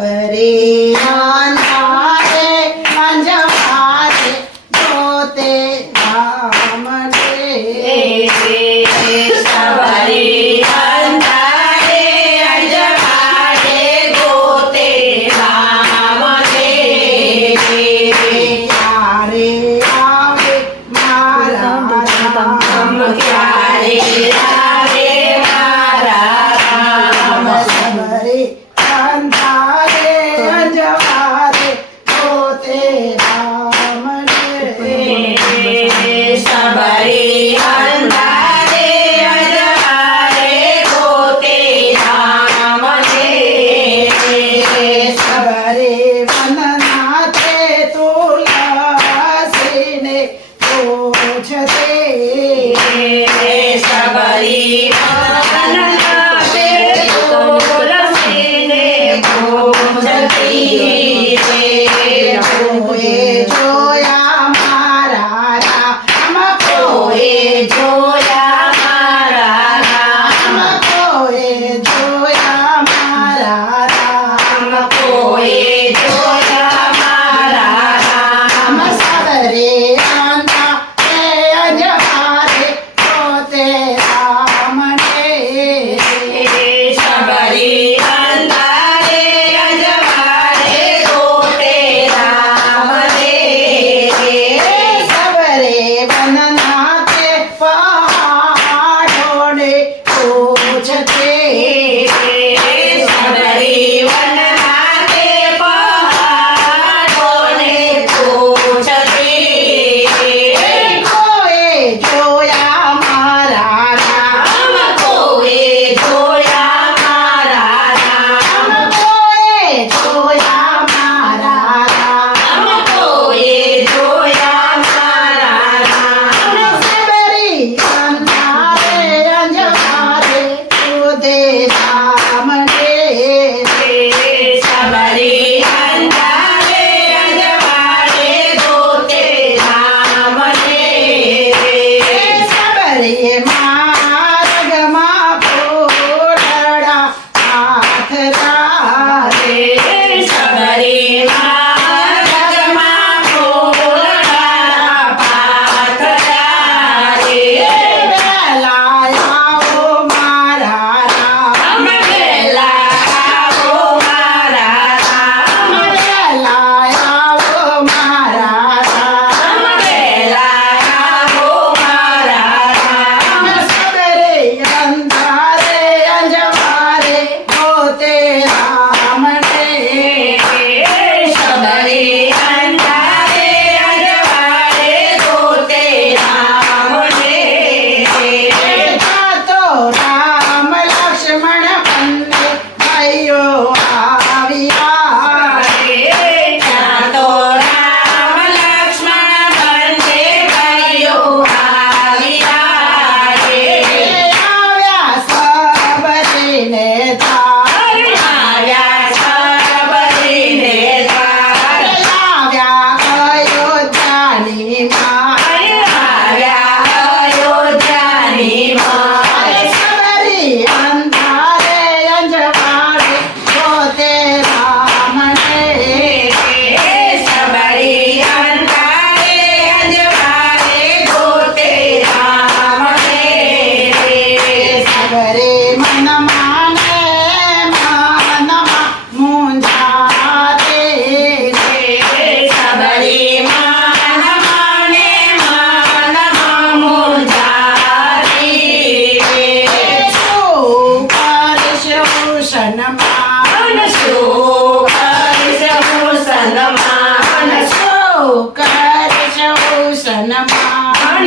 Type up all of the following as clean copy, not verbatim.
सबरे अंधारे अंजवारे जोते राम रे सबरे अंधारे अंजवारे गोते राम रे यारे आवे मारा राम क्यारे आवे मारा राम सबरे अंधारे अंजवारे जोते राम रे सबरे अंधारे अंजवारे गोते राम रे सबरे वननाथे तुलसीने पूजते सबरी वननाथे तुलसीने पूजती कोए जोया मारा राम कोए जोया मारा राम कोए जोया मारा राम कोए जोया मारा राम सबरे आंधा अंजवारे जोते राम रे सबरी अंधारे अंजवारे गोते राम रे सबरे वननाथे पहाड़ों ने पूजते सबरी वननाथे पहाड़ों ने पूजते कोए जोया मारा राम कोए जोया मारा राम कोए जोया मारा राम कोए जोया मारा राम सबरी अंधारे अंजवारे जोते राम रे सबरी अंधारे अंजवारे गोते राम रे सबरे मार्ग मा पोड़ड़ा हाथ धारे सबरी मार्गमा फूलड़ा पाथरारे बेलायाओ मारा राम बेला आओ मारा राम बेलायाओ मारा राम बेला आओ मारा राम सबरे अंधारे अंजवारे होते राम रे सबरी अंधारे अंजवारे गोते राम रे तो राम लक्ष्मण बन्ने भयो आविया तो राम लक्ष्मण बन्ने भयो आविया आव्या सबरे नेता आव्या सबरी नेतार आव्या अयोध्यानी माँ आव्या अयोध्यानी माय सबरी अंधारे अंजवारे होते राम रे सबरी अंधारे अंजवारे गोते राम रे सबरे मन माने मुंजाते सबरी मान माने मान मुझारी भूषण मान भूषण मान भूषण मान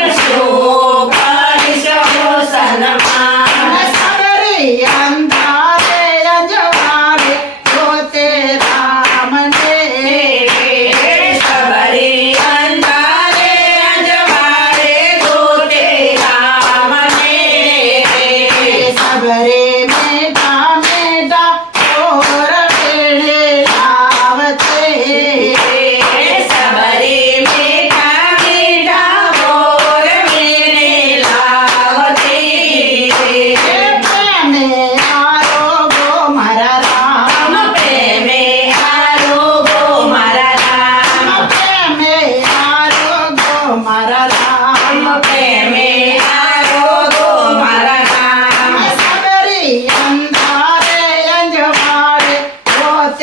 भूषण मान सबरे अंधारे अंजवारे होते राम रे सबरी अंधारे अंजवारे गोते राम रे सबरे मेढा मेढा और बेड़े लावते सबरी मीठा मीठा बोल मेरे लावती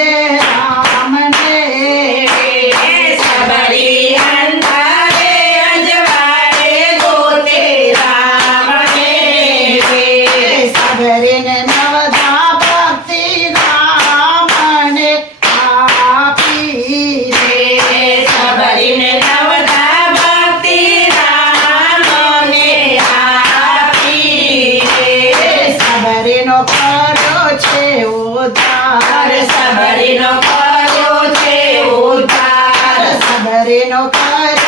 તે રામને સબરી અંધારે અજવાળે ગોતે રામને સબરીને નવધા ભક્તિ રામને આપી સબરીને નવધા ભક્તિ રામને આપી સબરીનો કર્યો છે ઉદ્ધાર સબરીનો કર્યો છે ઉદ્ધાર સબરીનો કર્યો